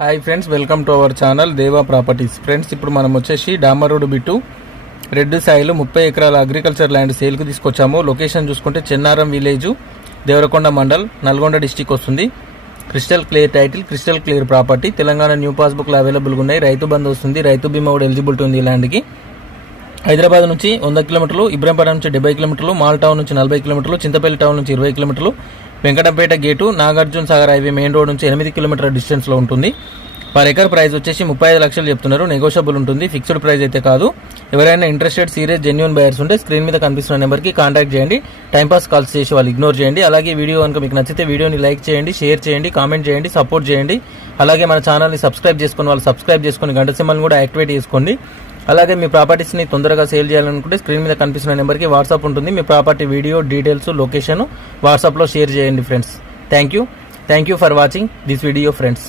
Hi friends welcome to our channel Deva properties friends ఇప్పుడు మనం వచ్చేసి డామర్ రోడ్ బిట్టు రెడ్ సాయిలు ముప్పై ఎకరాల అగ్రికల్చర్ ల్యాండ్ సేల్కి తీసుకొచ్చాము. లొకేషన్ చూసుకుంటే చెన్నారం విలేజ్ దేవరకొండ మండల్ నల్గొండ డిస్టిక్ వస్తుంది. Crystal clear title crystal clear property Telangana new పాస్బుక్లు అవైలబుల్గా ఉన్నాయి. రైతు బంధు వస్తుంది. రైతు బీమా కూడా ఎలిజిబిలిటీ ఉంది ఈ ల్యాండ్కి హైదరాబాద్ నుంచి వంద కిలోమీటర్లు ఇబ్రాంపేట నుంచి డెబ్బై కిలోమీటర్లు మాల్ టౌన్ నుంచి నలభై కిలోమీటర్లు చింతపల్లి టౌన్ నుంచి ఇరవై కిలోమీటర్లు Venkatapeta gate Nagarjuna Sagar highway main road నుంచి ఎనిమిది కిలోమీటర్ల డిస్టెన్స్లో ఉంటుంది. పర్ ఎకర్ ప్రైస్ వచ్చేసి ముప్పై ఐదు లక్షలు చెప్తున్నారు. నెగోషియబుల్ ఉంటుంది. ఫిక్స్డ్ ప్రైస్ అయితే కాదు. ఎవరైనా ఇంట్రెస్టెడ్ సీరియస్ జెన్యున్ బయర్స్ ఉంటే స్క్రీన్ మీద కనిపిస్తున్న నెంబర్కి కాంటాక్ట్ చేయండి. టైంపాస్ కాల్స్ చేసి వాళ్ళు ఇగ్నోర్ చేయండి. అలాగే వీడియో కనుక మీకు నచ్చితే వీడియోని లైక్ చేయండి షేర్ చేయండి కామెంట్ చేయండి సపోర్ట్ చేయండి. అలాగే మన ఛానల్ని సబ్స్క్రైబ్ చేసుకుని వాళ్ళు సబ్స్క్రైబ్ చేసుకుని గంట సింబల్ని కూడా యాక్టివేట్ చేసుకోండి. అలాగే మీ ప్రాపర్టీస్ని తొందరగా సేల్ చేయాలనుకుంటే స్క్రీన్ మీద కనిపిస్తున్న నెంబర్కి వాట్సాప్ ఉంటుంది. మీ ప్రాపర్టీ వీడియో డీటెయిల్స్ లొకేషన్ వాట్సాప్లో షేర్ చేయండి friends. Thank you. Thank you for watching this video friends.